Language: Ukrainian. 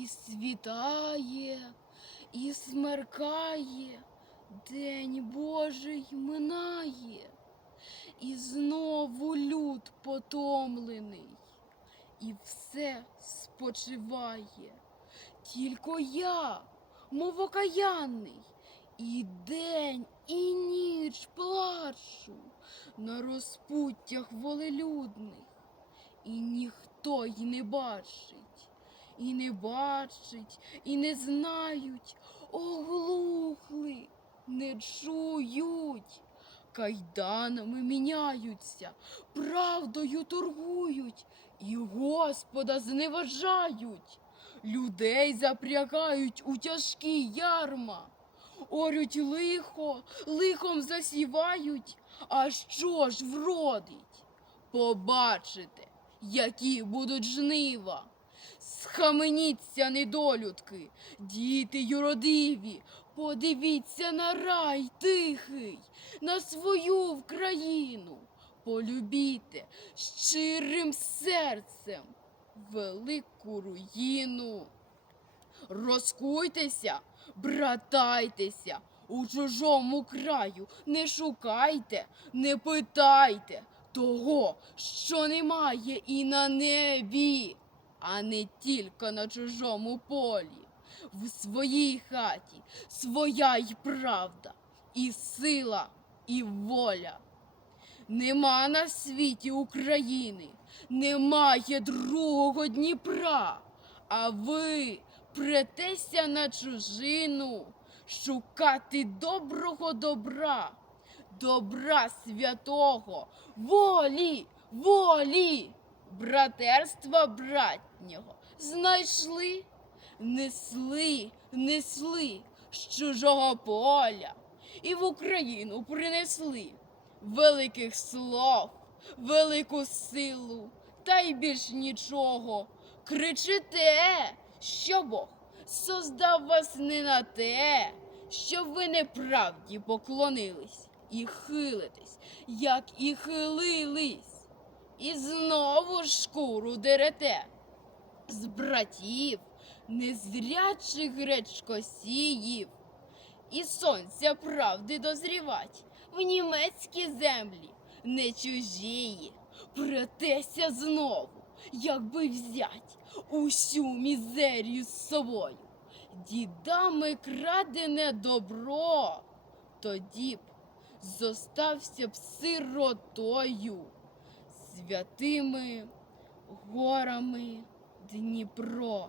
І світає, і смеркає, день Божий минає, і знову люд потомлений, і все спочиває. Тільки я, мов окаянний, і день, і ніч плачу на розпуттях волелюдних, і ніхто й не бачить, і не бачить, і не знають, оглухли, не чують, кайданами міняються, правдою торгують, і Господа зневажають, людей запрягають у тяжкі ярма. Орють лихо, лихом засівають, а що ж вродить? Побачите, які будуть жнива. Схаменіться, недолюдки, діти юродиві, подивіться на рай тихий, на свою Вкраїну. Полюбіте щирим серцем велику руїну. Розкуйтеся, братайтеся у чужому краю, не шукайте, не питайте того, що немає і на небі, а не тільки на чужому полі. В своїй хаті своя й правда, і сила, і воля. Нема на світі України, немає другого Дніпра, а ви претеся на чужину, шукати доброго добра, добра святого, волі, волі, братерства братнього знайшли, несли, несли з чужого поля і в Україну принесли великих слов, велику силу, та й більш нічого. Кричите, що Бог создав вас не на те, щоб ви неправді поклонились і хилитесь, як і хилились, і знову шкуру дерете. З братів, незрячих гречкосіїв, і сонця правди дозрівать в німецькі землі, не чужії, претеся знову, якби взять усю мізерію з собою, дідами крадене добро, тоді б зостався б сиротою, святими горами Дніпро.